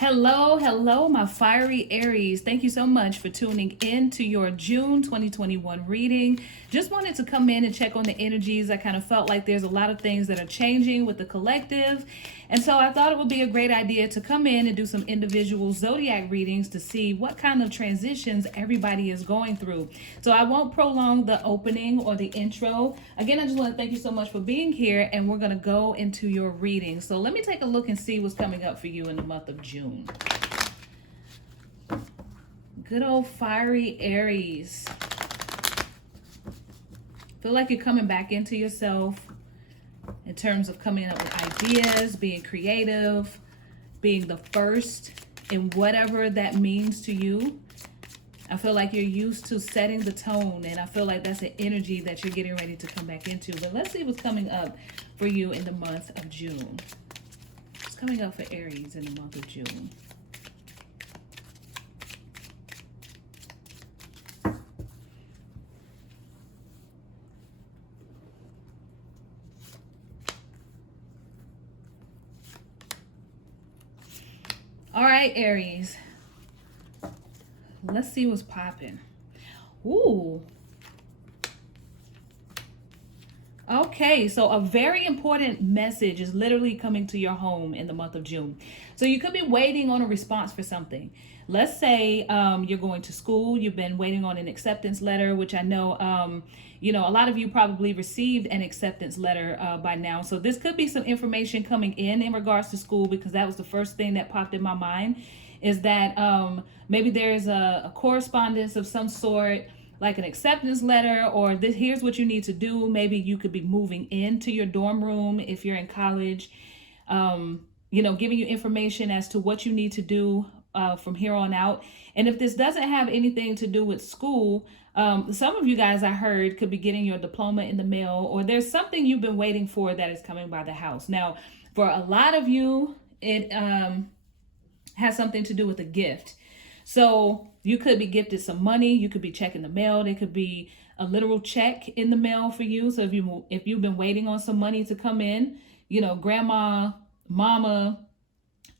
Hello, hello, my fiery Aries. Thank you so much for tuning in to your June 2021 reading. Just wanted to come in and check on the energies. I kind of felt like there's a lot of things that are changing with the collective. And so I thought it would be a great idea to come in and do some individual zodiac readings to see what kind of transitions everybody is going through. So I won't prolong the opening or the intro. Again, I just want to thank you so much for being here, and we're going to go into your reading. So let me take a look and see what's coming up for you in the month of June. Good old fiery Aries. Feel like you're coming back into yourself in terms of coming up with ideas, being creative, being the first in whatever that means to you. I feel like you're used to setting the tone, and I feel like that's an energy that you're getting ready to come back into. But let's see what's coming up for you in the month of June. What's coming up for Aries in the month of June? All right, Aries. Let's see what's popping. Ooh. Okay, so a very important message is literally coming to your home in the month of June. So you could be waiting on a response for something. Let's say you're going to school, you've been waiting on an acceptance letter, which I know, a lot of you probably received an acceptance letter by now. So this could be some information coming in regards to school, because that was the first thing that popped in my mind, is that maybe there's a correspondence of some sort, like an acceptance letter, or this, here's what you need to do. Maybe you could be moving into your dorm room if you're in college, giving you information as to what you need to do from here on out. And if this doesn't have anything to do with school, some of you guys, I heard, could be getting your diploma in the mail, or there's something you've been waiting for that is coming by the house. Now, for a lot of you, it has something to do with a gift. So you could be gifted some money. You could be checking the mail. There could be a literal check in the mail for you. So if you've been waiting on some money to come in, grandma, mama,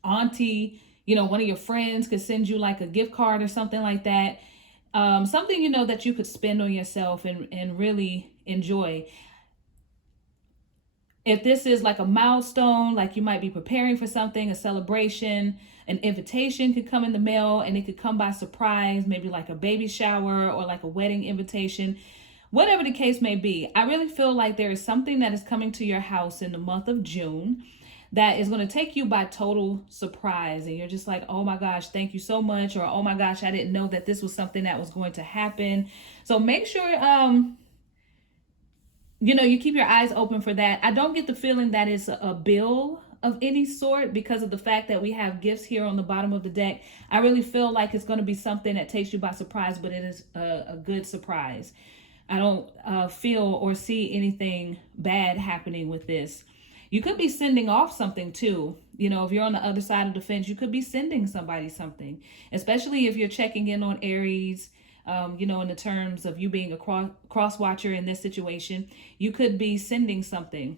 auntie, one of your friends could send you like a gift card or something like that. Something, that you could spend on yourself and really enjoy. If this is like a milestone, like you might be preparing for something, a celebration, an invitation could come in the mail, and it could come by surprise, maybe like a baby shower or like a wedding invitation, whatever the case may be. I really feel like there is something that is coming to your house in the month of June that is going to take you by total surprise. And you're just like, oh my gosh, thank you so much. Or, oh my gosh, I didn't know that this was something that was going to happen. So make sure, you keep your eyes open for that. I don't get the feeling that it's a bill of any sort because of the fact that we have gifts here on the bottom of the deck. I really feel like it's going to be something that takes you by surprise, but it is a good surprise. I don't feel or see anything bad happening with this. You could be sending off something too. If you're on the other side of the fence, you could be sending somebody something, especially if you're checking in on Aries. In the terms of you being a cross watcher in this situation, you could be sending something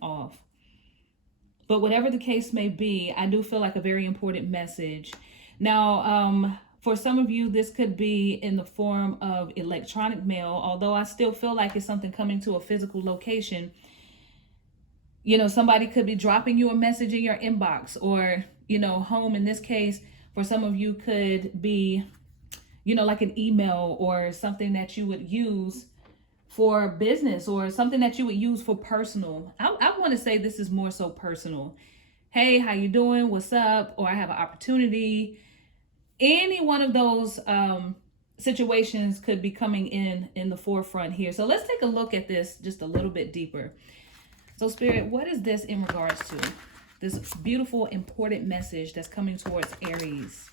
off. But whatever the case may be, I do feel like a very important message. Now, for some of you, this could be in the form of electronic mail, although I still feel like it's something coming to a physical location. Somebody could be dropping you a message in your inbox, or, home in this case, for some of you could be, like an email or something that you would use for business, or something that you would use for personal. I want to say this is more so personal. Hey, how you doing? What's up? Or I have an opportunity. Any one of those situations could be coming in the forefront here. So let's take a look at this just a little bit deeper. So Spirit, what is this in regards to? This beautiful, important message that's coming towards Aries.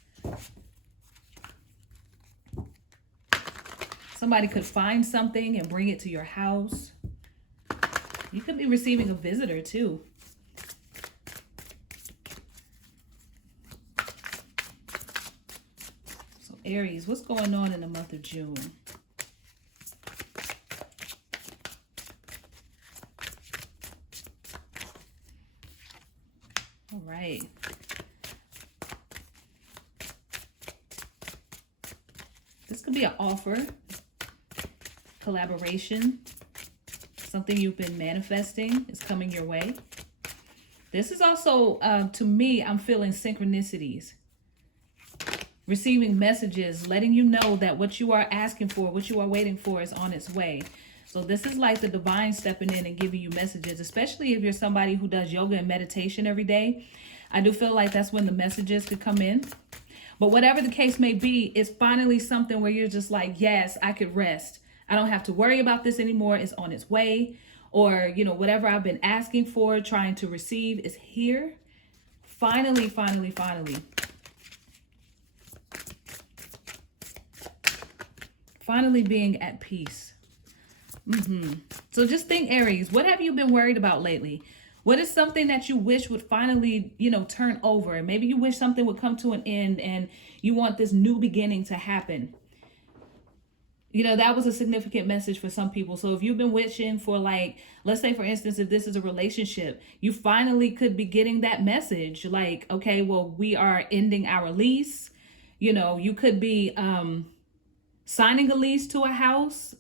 Somebody could find something and bring it to your house. You could be receiving a visitor too. So Aries, what's going on in the month of June? All right. This could be an offer, collaboration, something you've been manifesting is coming your way. This is also, to me, I'm feeling synchronicities. Receiving messages, letting you know that what you are asking for, what you are waiting for is on its way. So this is like the divine stepping in and giving you messages, especially if you're somebody who does yoga and meditation every day. I do feel like that's when the messages could come in. But whatever the case may be, it's finally something where you're just like, yes, I could rest. I don't have to worry about this anymore. It's on its way. Or, you know, whatever I've been asking for, trying to receive is here. Finally, finally, finally. Finally being at peace. So just think, Aries, what have you been worried about lately? What is something that you wish would finally, you know, turn over? And maybe you wish something would come to an end and you want this new beginning to happen. You know, that was a significant message for some people. So if you've been wishing for, like, let's say, for instance, if this is a relationship, you finally could be getting that message. Like, okay, well, we are ending our lease. You know, you could be signing a lease to a house.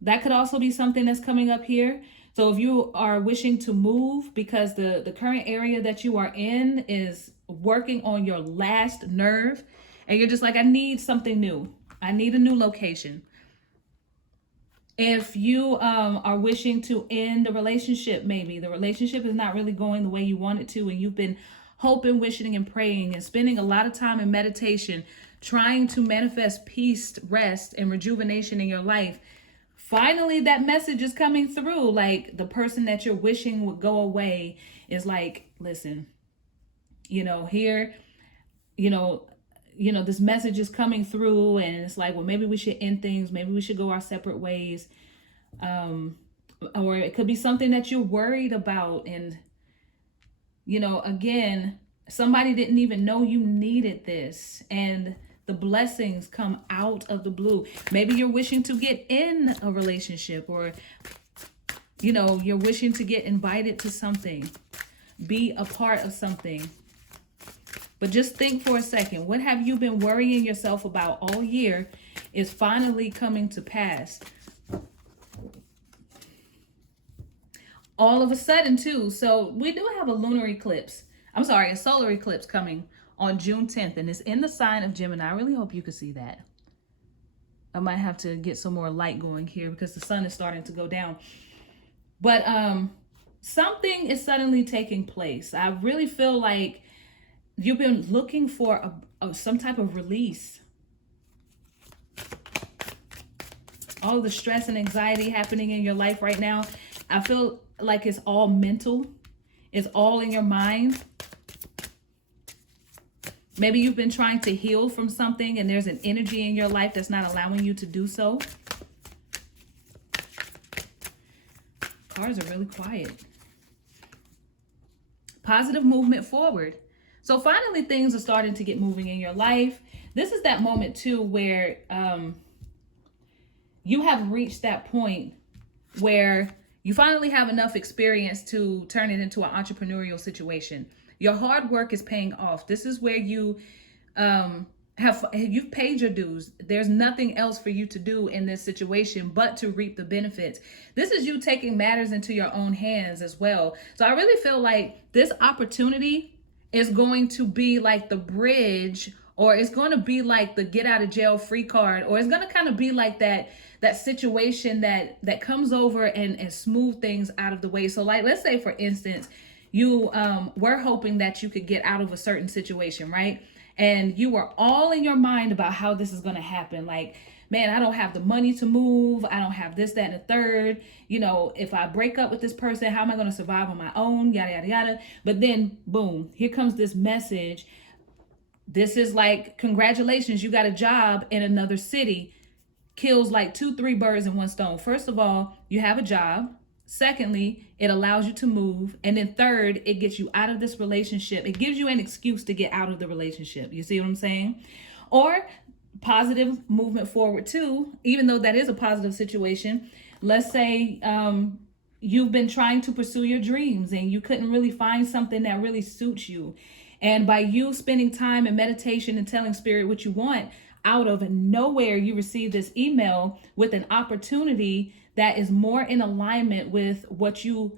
That could also be something that's coming up here. So if you are wishing to move because the current area that you are in is working on your last nerve and you're just like, I need something new. I need a new location. If you are wishing to end the relationship, maybe the relationship is not really going the way you want it to, and you've been hoping, wishing, and praying and spending a lot of time in meditation, trying to manifest peace, rest, and rejuvenation in your life. Finally, that message is coming through. Like, the person that you're wishing would go away is like, listen, you know, here, you know, this message is coming through, and it's like, well, maybe we should end things. Maybe we should go our separate ways. Or it could be something that you're worried about. And, you know, again, somebody didn't even know you needed this. And the blessings come out of the blue. Maybe you're wishing to get in a relationship, or, you know, you're wishing to get invited to something, be a part of something. But just think for a second, what have you been worrying yourself about all year is finally coming to pass. All of a sudden, too. So we do have a lunar eclipse. I'm sorry, a solar eclipse coming on June 10th, and it's in the sign of Gemini. I really hope you can see that. I might have to get some more light going here because the sun is starting to go down. But something is suddenly taking place. I really feel like you've been looking for some type of release. All the stress and anxiety happening in your life right now, I feel like it's all mental. It's all in your mind. Maybe you've been trying to heal from something and there's an energy in your life that's not allowing you to do so. Cards are really quiet. Positive movement forward. So finally, things are starting to get moving in your life. This is that moment, too, where you have reached that point where you finally have enough experience to turn it into an entrepreneurial situation. Your hard work is paying off. This is where you you've paid your dues. There's nothing else for you to do in this situation but to reap the benefits. This is you taking matters into your own hands as well. So I really feel like this opportunity is going to be like the bridge, or it's going to be like the get out of jail free card, or it's going to kind of be like that situation that comes over and smooth things out of the way. So like, let's say, for instance, you were hoping that you could get out of a certain situation, right? And you were all in your mind about how this is going to happen. Like, man, I don't have the money to move. I don't have this, that, and the third. You know, if I break up with this person, how am I going to survive on my own? Yada, yada, yada. But then, boom, here comes this message. This is like, congratulations, you got a job in another city. Kills like 2-3 birds in one stone. First of all, you have a job. Secondly, it allows you to move. And then third, it gets you out of this relationship. It gives you an excuse to get out of the relationship. You see what I'm saying? Or positive movement forward too, even though that is a positive situation. Let's say you've been trying to pursue your dreams and you couldn't really find something that really suits you. And by you spending time in meditation and telling spirit what you want, out of nowhere, you receive this email with an opportunity that is more in alignment with what your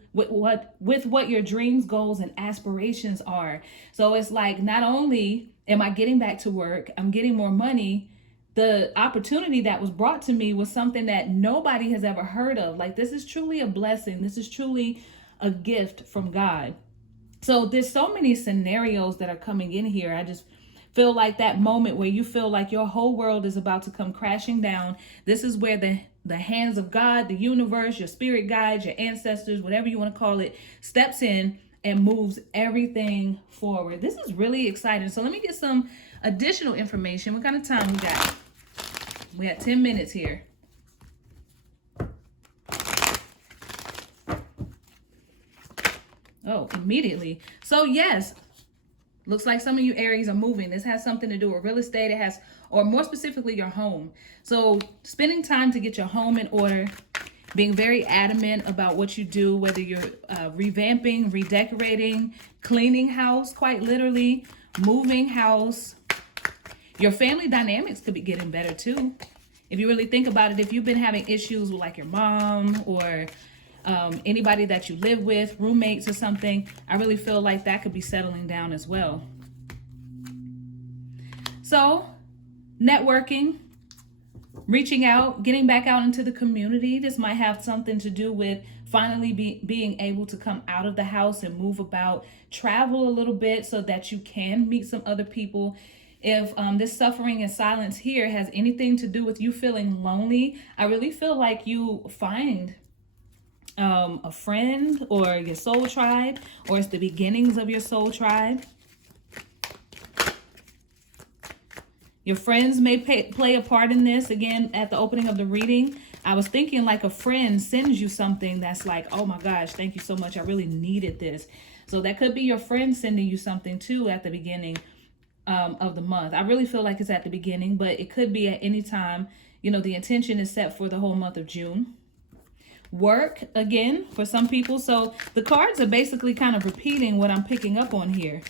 dreams, goals, and aspirations are. So it's like, not only am I getting back to work, I'm getting more money. The opportunity that was brought to me was something that nobody has ever heard of. Like, this is truly a blessing. This is truly a gift from God. So there's so many scenarios that are coming in here. I just feel like that moment where you feel like your whole world is about to come crashing down. This is where the hands of God, the universe, your spirit guides, your ancestors, whatever you want to call it, steps in and moves everything forward. This is really exciting. So let me get some additional information. What kind of time we got? We got 10 minutes here. Oh, immediately. So yes, looks like some of you Aries are moving. This has something to do with real estate. It has, or more specifically, your home. So spending time to get your home in order, being very adamant about what you do, whether you're revamping, redecorating, cleaning house, quite literally, moving house. Your family dynamics could be getting better too. If you really think about it, if you've been having issues with like your mom or anybody that you live with, roommates or something, I really feel like that could be settling down as well. So, networking, reaching out, getting back out into the community. This might have something to do with finally being able to come out of the house and move about, travel a little bit so that you can meet some other people. If this suffering and silence here has anything to do with you feeling lonely, I really feel like you find a friend or your soul tribe, or it's the beginnings of your soul tribe. Your friends may play a part in this. Again, at the opening of the reading, I was thinking like a friend sends you something that's like, oh my gosh, thank you so much. I really needed this. So that could be your friend sending you something too at the beginning of the month. I really feel like it's at the beginning, but it could be at any time. You know, the intention is set for the whole month of June. Work, again, for some people. So the cards are basically kind of repeating what I'm picking up on here.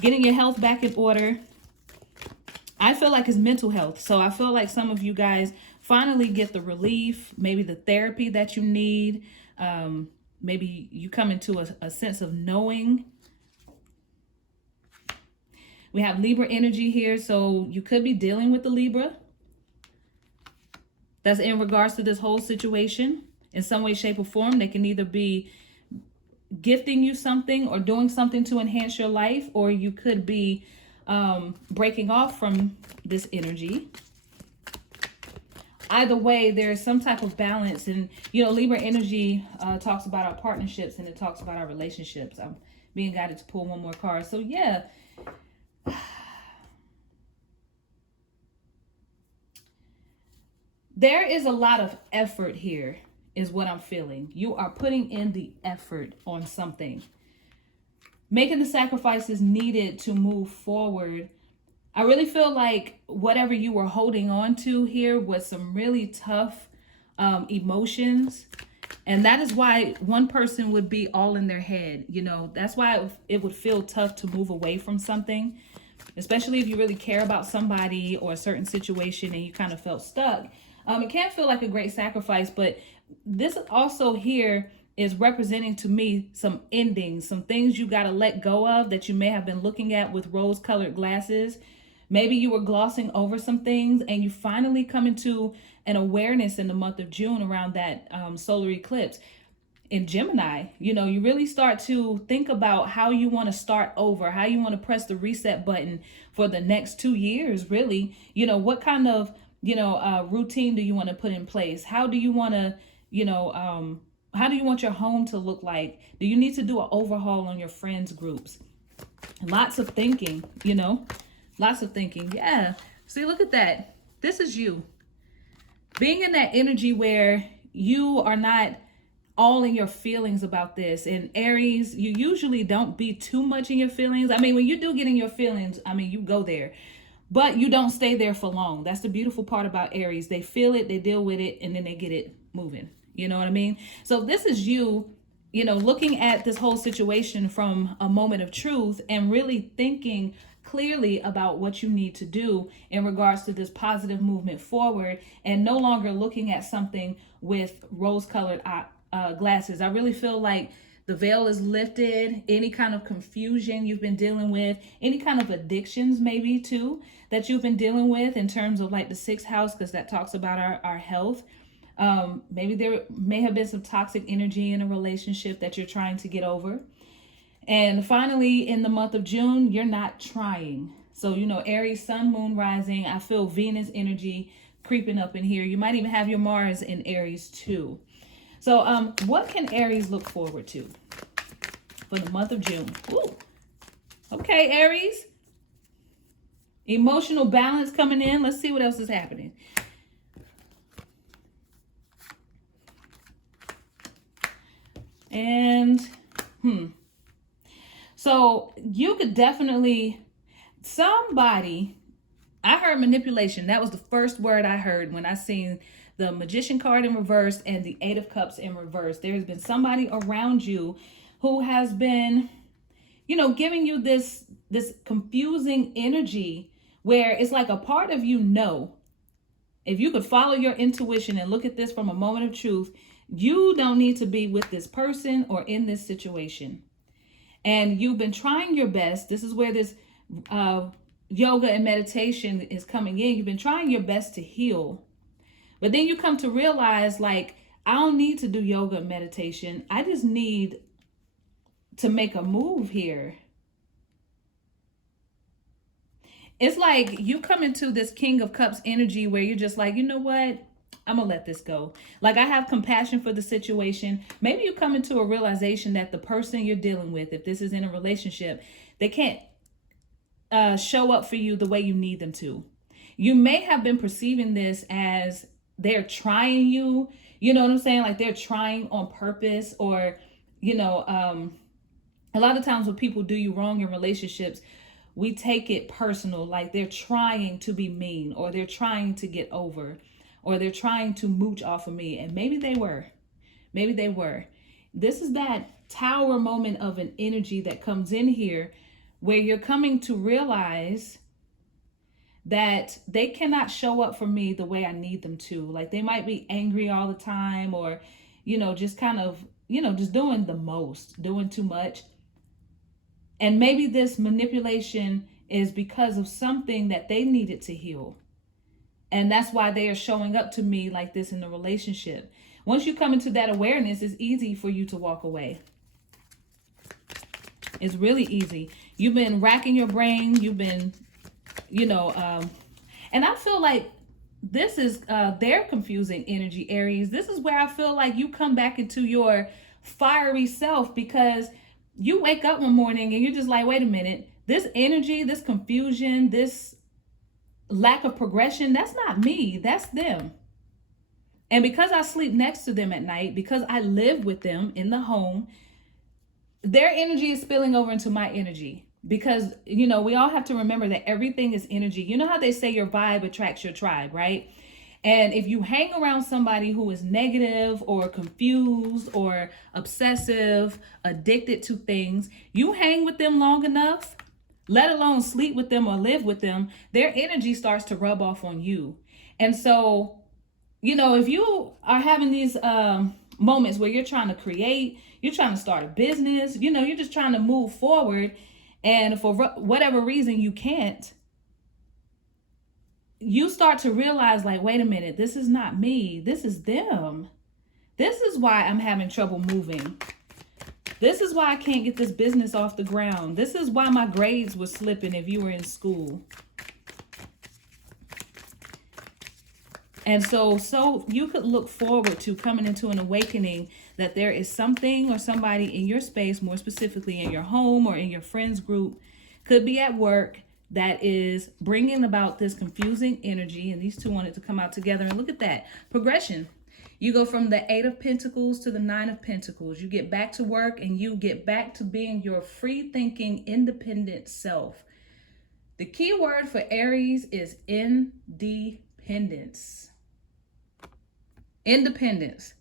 Getting your health back in order. I feel like it's mental health. So I feel like some of you guys finally get the relief, maybe the therapy that you need. Maybe you come into a sense of knowing. We have Libra energy here. So you could be dealing with the Libra. That's in regards to this whole situation. In some way, shape, or form, they can either be gifting you something or doing something to enhance your life, or you could be breaking off from this energy. Either way, there's some type of balance. And, you know, Libra energy talks about our partnerships, and it talks about our relationships. I'm being guided to pull one more card. So, yeah. There is a lot of effort here, is what I'm feeling. You are putting in the effort on something. Making the sacrifices needed to move forward. I really feel like whatever you were holding on to here was some really tough emotions. And that is why one person would be all in their head. You know, that's why it would feel tough to move away from something, especially if you really care about somebody or a certain situation and you kind of felt stuck. It can feel like a great sacrifice, but this also here is representing to me some endings, some things you got to let go of that you may have been looking at with rose-colored glasses. Maybe you were glossing over some things and you finally come into an awareness in the month of June around that solar eclipse. In Gemini, you know, you really start to think about how you want to start over, how you want to press the reset button for the next 2 years, really. You know, what kind of, routine do you want to put in place? How do you want to, how do you want your home to look like? Do you need to do an overhaul on your friends groups? Lots of thinking, lots of thinking. Yeah. See, look at that. This is you being in that energy where you are not all in your feelings about this. And Aries, you usually don't be too much in your feelings. I mean, when you do get in your feelings, you go there, but you don't stay there for long. That's the beautiful part about Aries. They feel it, they deal with it, and then they get it moving. You know what I mean? So this is you, looking at this whole situation from a moment of truth and really thinking clearly about what you need to do in regards to this positive movement forward, and no longer looking at something with rose-colored glasses. I really feel like the veil is lifted. Any kind of confusion you've been dealing with, any kind of addictions maybe too that you've been dealing with in terms of like the sixth house, because that talks about our health. Maybe there may have been some toxic energy in a relationship that you're trying to get over. And finally, in the month of June, you're not trying. So, Aries, sun, moon, rising, I feel Venus energy creeping up in here. You might even have your Mars in Aries too. So, what can Aries look forward to for the month of June? Ooh. Okay, Aries. Emotional balance coming in. Let's see what else is happening. And, So you could definitely, I heard manipulation. That was the first word I heard when I seen the Magician card in reverse and the Eight of Cups in reverse. There's been somebody around you who has been, giving you this confusing energy where it's like a part of you if you could follow your intuition and look at this from a moment of truth, you don't need to be with this person or in this situation. And you've been trying your best. This is where this yoga and meditation is coming in. You've been trying your best to heal. But then you come to realize, like, I don't need to do yoga and meditation. I just need to make a move here. It's like you come into this King of Cups energy where you're just like, you know what? I'm going to let this go. Like, I have compassion for the situation. Maybe you come into a realization that the person you're dealing with, if this is in a relationship, they can't show up for you the way you need them to. You may have been perceiving this as they're trying you. You know what I'm saying? Like, they're trying on purpose, or, a lot of times when people do you wrong in relationships, we take it personal, like they're trying to be mean, or they're trying to get over, or they're trying to mooch off of me. And maybe they were. This is that tower moment of an energy that comes in here where you're coming to realize that they cannot show up for me the way I need them to. Like, they might be angry all the time, or, just kind of, just doing the most, doing too much. And maybe this manipulation is because of something that they needed to heal. And that's why they are showing up to me like this in the relationship. Once you come into that awareness, it's easy for you to walk away. It's really easy. You've been racking your brain. You've been, and I feel like this is their confusing energy, Aries. This is where I feel like you come back into your fiery self, because you wake up one morning and you're just like, wait a minute, this energy, this confusion, this lack of progression, that's not me, that's them. And because I sleep next to them at night, because I live with them in the home, their energy is spilling over into my energy. Because, we all have to remember that everything is energy. You know how they say your vibe attracts your tribe, right? And if you hang around somebody who is negative or confused or obsessive, addicted to things, you hang with them long enough, let alone sleep with them or live with them, their energy starts to rub off on you. And so, if you are having these moments where you're trying to create, you're trying to start a business, you're just trying to move forward, and for whatever reason you can't, you start to realize, like, wait a minute, this is not me, this is them. This is why I'm having trouble moving. This is why I can't get this business off the ground. This is why my grades were slipping if you were in school. And so you could look forward to coming into an awakening that there is something or somebody in your space, more specifically in your home or in your friends group, could be at work, that is bringing about this confusing energy. And these two wanted to come out together. And look at that progression. You go from the Eight of Pentacles to the Nine of Pentacles. You get back to work and you get back to being your free thinking, independent self. The key word for Aries is independence. Independence.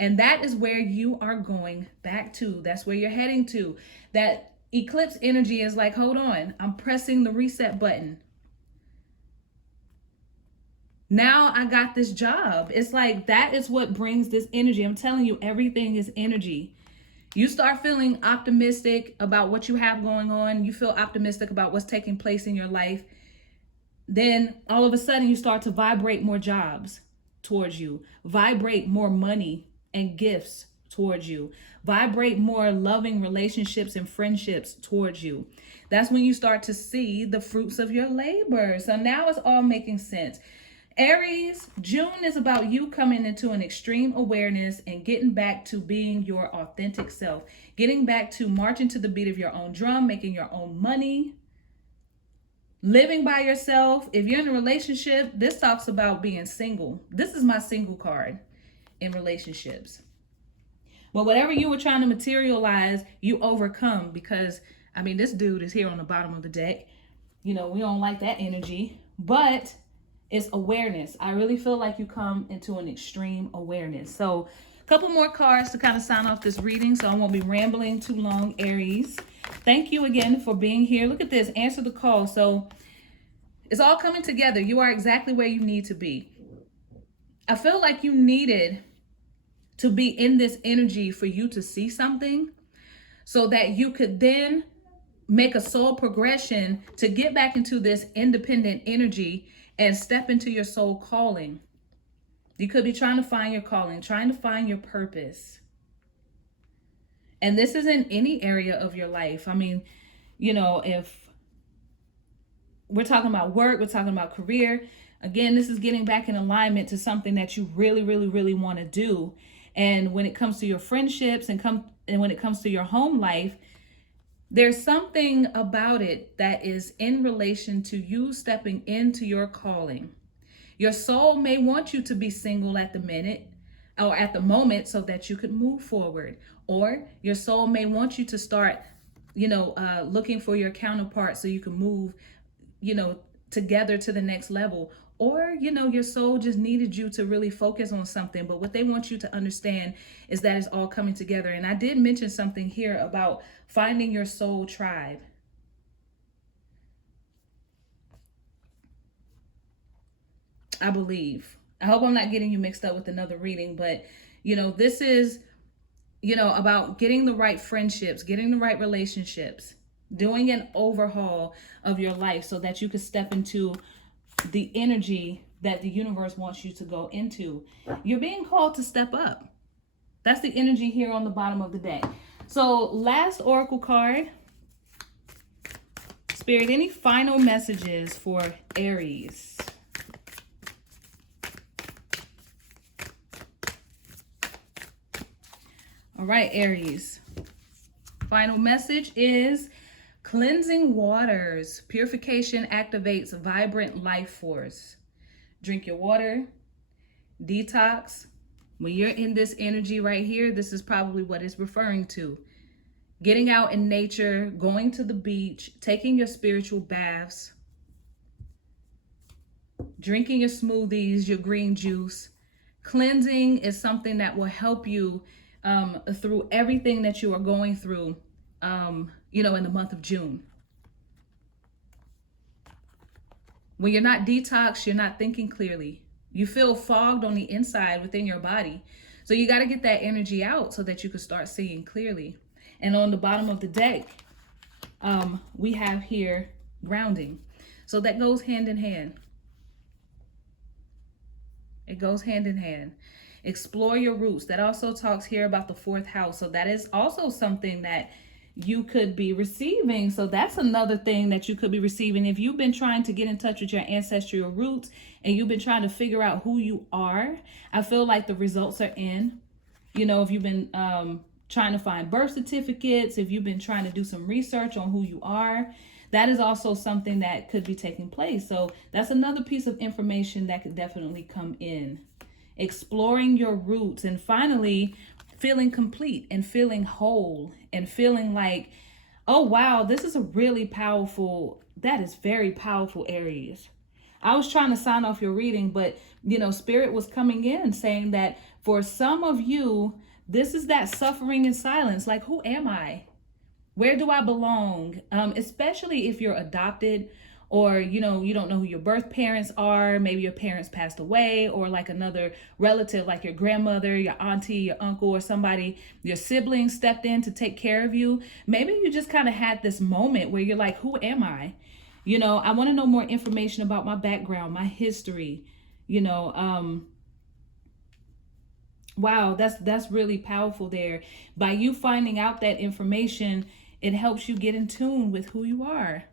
And that is where you are going back to. That's where you're heading to. That, Eclipse energy is like, hold on, I'm pressing the reset button. Now I got this job. It's like, that is what brings this energy. I'm telling you, everything is energy. You start feeling optimistic about what you have going on. You feel optimistic about what's taking place in your life. Then all of a sudden you start to vibrate more jobs towards you, vibrate more money and gifts towards you, vibrate more loving relationships and friendships towards you. That's when you start to see the fruits of your labor. So now it's all making sense. Aries, June is about you coming into an extreme awareness and getting back to being your authentic self, getting back to marching to the beat of your own drum, making your own money, living by yourself. If you're in a relationship, this talks about being single. This is my single card in relationships. Well, whatever you were trying to materialize, you overcome, because, I mean, this dude is here on the bottom of the deck. You know, we don't like that energy, but it's awareness. I really feel like you come into an extreme awareness. So a couple more cards to kind of sign off this reading, so I won't be rambling too long, Aries. Thank you again for being here. Look at this. Answer the call. So it's all coming together. You are exactly where you need to be. I feel like you needed to be in this energy for you to see something, so that you could then make a soul progression to get back into this independent energy and step into your soul calling. You could be trying to find your calling, trying to find your purpose. And this is in any area of your life. I mean, you know, if we're talking about work, we're talking about career, again, this is getting back in alignment to something that you really, really, really want to do. And when it comes to your friendships and when it comes to your home life, there's something about it that is in relation to you stepping into your calling. Your soul may want you to be single at the minute or at the moment so that you could move forward. Or your soul may want you to start, looking for your counterpart so you can move, together to the next level. Or, your soul just needed you to really focus on something. But what they want you to understand is that it's all coming together. And I did mention something here about finding your soul tribe. I believe. I hope I'm not getting you mixed up with another reading. But, this is, about getting the right friendships, getting the right relationships, doing an overhaul of your life so that you can step into the energy that the universe wants you to go into. You're being called to step up. That's the energy here on the bottom of the deck. So last oracle card. Spirit, any final messages for Aries? All right, Aries. Final message is cleansing waters. Purification activates vibrant life force. Drink your water. Detox. When you're in this energy right here, this is probably what it's referring to. Getting out in nature, going to the beach, taking your spiritual baths, drinking your smoothies, your green juice. Cleansing is something that will help you through everything that you are going through, in the month of June. When you're not detoxed, you're not thinking clearly. You feel fogged on the inside within your body. So you got to get that energy out so that you can start seeing clearly. And on the bottom of the deck, we have here grounding. So that goes hand in hand. It goes hand in hand. Explore your roots. That also talks here about the 4th house. So that is also something that you could be receiving. So that's another thing that you could be receiving. If you've been trying to get in touch with your ancestral roots and you've been trying to figure out who you are, I feel like the results are in. If you've been trying to find birth certificates, if you've been trying to do some research on who you are, that is also something that could be taking place. So that's another piece of information that could definitely come in. Exploring your roots, and finally feeling complete and feeling whole and feeling like, oh wow, this is a really powerful, that is very powerful, Aries. I was trying to sign off your reading, but Spirit was coming in saying that for some of you, this is that suffering in silence. Like, who am I? Where do I belong? Especially if you're adopted, or you don't know who your birth parents are. Maybe your parents passed away, or like another relative, like your grandmother, your auntie, your uncle, or somebody, your sibling stepped in to take care of you. Maybe you just kind of had this moment where you're like, who am I? I want to know more information about my background, my history. you know um wow, that's really powerful there. By you finding out that information, it helps you get in tune with who you are.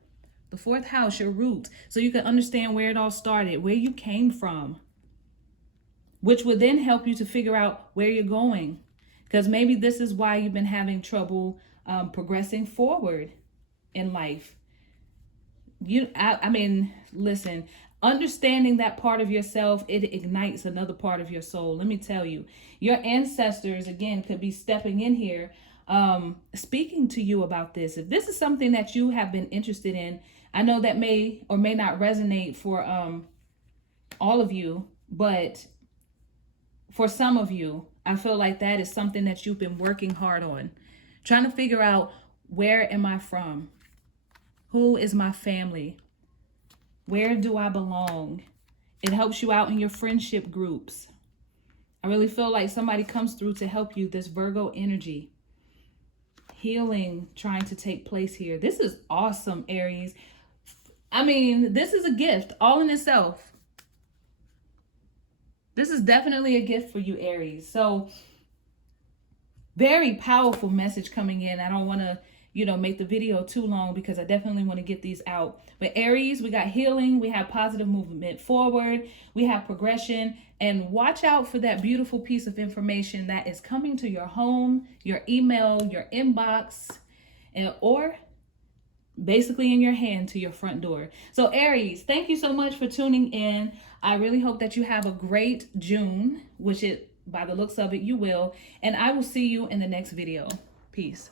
The fourth house, your roots, so you can understand where it all started, where you came from, which would then help you to figure out where you're going. Because maybe this is why you've been having trouble progressing forward in life. I mean, listen, understanding that part of yourself, it ignites another part of your soul. Let me tell you, your ancestors, again, could be stepping in here, speaking to you about this. If this is something that you have been interested in, I know that may or may not resonate for all of you, but for some of you, I feel like that is something that you've been working hard on, trying to figure out, where am I from? Who is my family? Where do I belong? It helps you out in your friendship groups. I really feel like somebody comes through to help you. This Virgo energy. Healing trying to take place here. This is awesome, Aries. I mean, this is a gift all in itself. This is definitely a gift for you, Aries. So, very powerful message coming in. I don't want to make the video too long because I definitely want to get these out. But Aries, we got healing, we have positive movement forward, we have progression, and watch out for that beautiful piece of information that is coming to your home, your email, your inbox, or basically in your hand to your front door. So Aries, thank you so much for tuning in. I really hope that you have a great June, which by the looks of it, you will. And I will see you in the next video. Peace.